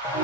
Cinema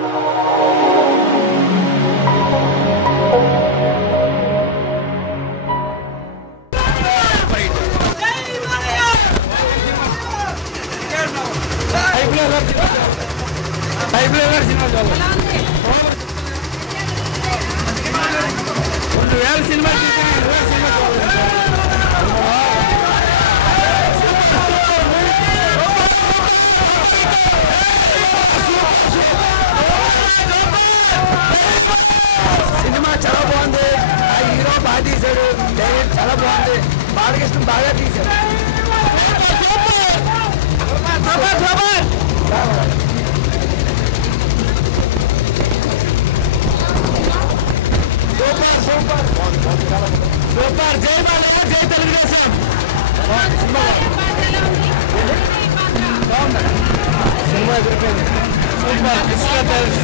చాలా బాగుంది. ఆ హీరో బాగా తీశాడు, డైరెక్ట్ చాలా బాగుంది. బాలకృష్ణ బాగా తీశాడు. Super super super. జై బాలయ్య, జై తెలుగుదేశం. సినిమా ఎదుర్కొంది. సూపర్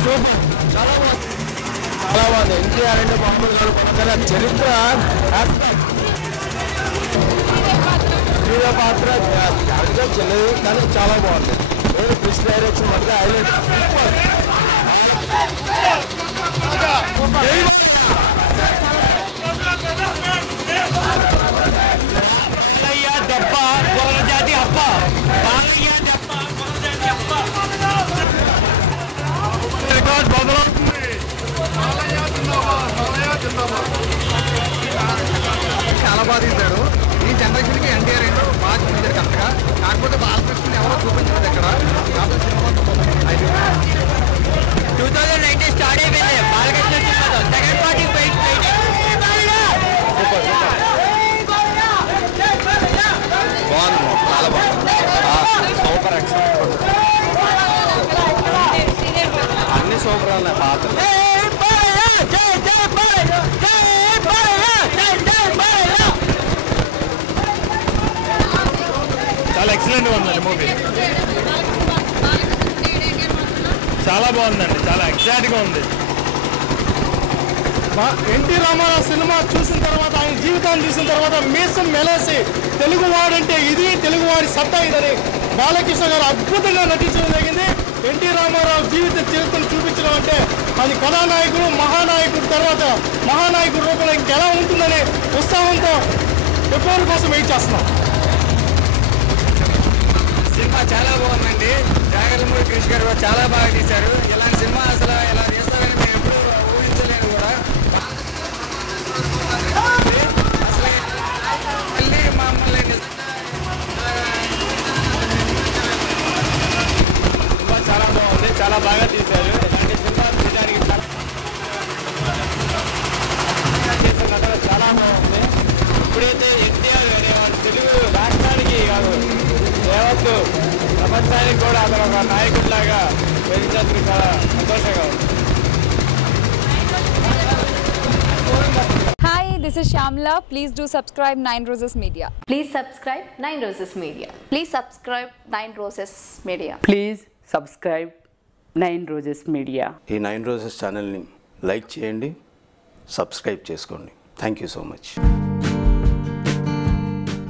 సూపర్, చాలా బాగుంది, చాలా బాగుంది. ఎన్టీఆర్ అంటే మామూలు గారు పక్కన చరిత్ర హీరో పాత్ర అడిగా చిన్నది కానీ చాలా బాగుంది. కృష్ణ డైరెక్షన్ మటుగా హైలైట్. చాలా బాగా తీశాడు. ఈ జనరేషన్కి ఎన్టీఆర్ ఏంటో బాగా చూపించారు కరెక్ట్గా. కాకపోతే బాలకృష్ణ ఎవరో చూపించలేదు ఇక్కడ. కాకపోతే సినిమా 2019 స్టార్ట్ అయిపోయింది బాలకృష్ణ సినిమాతో. సెకండ్ పార్టీ బాగుంది, చాలా బాగుంది. సూపర్ ఎక్సలెంట్, అన్ని సూపర్ ఉన్నాయి పాత్రలు. చాలా ఎక్సలెంట్గా ఉందండి మూవీ. చాలా బాగుందండి, చాలా ఎగ్జాక్ట్గా ఉంది. ఎన్టీ రామారావు సినిమా చూసిన తర్వాత, ఆయన జీవితాన్ని చూసిన తర్వాత మీసం మెలేసి తెలుగువాడంటే ఇది, తెలుగువాడి సత్తా ఇదని బాలకృష్ణ గారు అద్భుతంగా నటించడం జరిగింది. ఎన్టీ రామారావు జీవిత చరిత్రను చూపించడం అంటే అది కథానాయకుడు, మహానాయకుడు తర్వాత మహానాయకుడు రూపంలో ఇంకెలా ఉంటుందనే ఉత్సాహంతో ఎప్పుడు కోసం వెయిట్ చేస్తున్నాం. సినిమా చాలా బాగుందండి. జాగర్లమూడి కృష్ణ గారు కూడా చాలా బాగా తీశారు. ఇలాంటి సినిమా అసలు ఇలా తీస్తారని మేము ఎప్పుడు ఊహించలేను కూడా. అసలు మళ్ళీ మమ్మల్ని సినిమా చాలా బాగుంది, చాలా బాగా తీశారు. ఇలాంటి సినిమా తీయడానికి చాలా బాగుంది. ఇప్పుడైతే ఎన్టీఆర్ అనేవాడు తెలుగు రాష్ట్రానికి కాదు యావత్తు ప్రపంచానికి కూడా అతను ఒక నాయకుడిలాగా పెరిగినందుకు చాలా సంతోషంగా ఉంది. Hi, this is Shamla. Please do subscribe 9 Roses Media. Please subscribe 9 Roses Media. Please subscribe 9 Roses Media. Please subscribe 9 Roses Media. ఈ 9 Roses ఛానల్ని లైక్ చేయండి, సబ్స్క్రైబ్ చేసుకోండి. Thank you so much.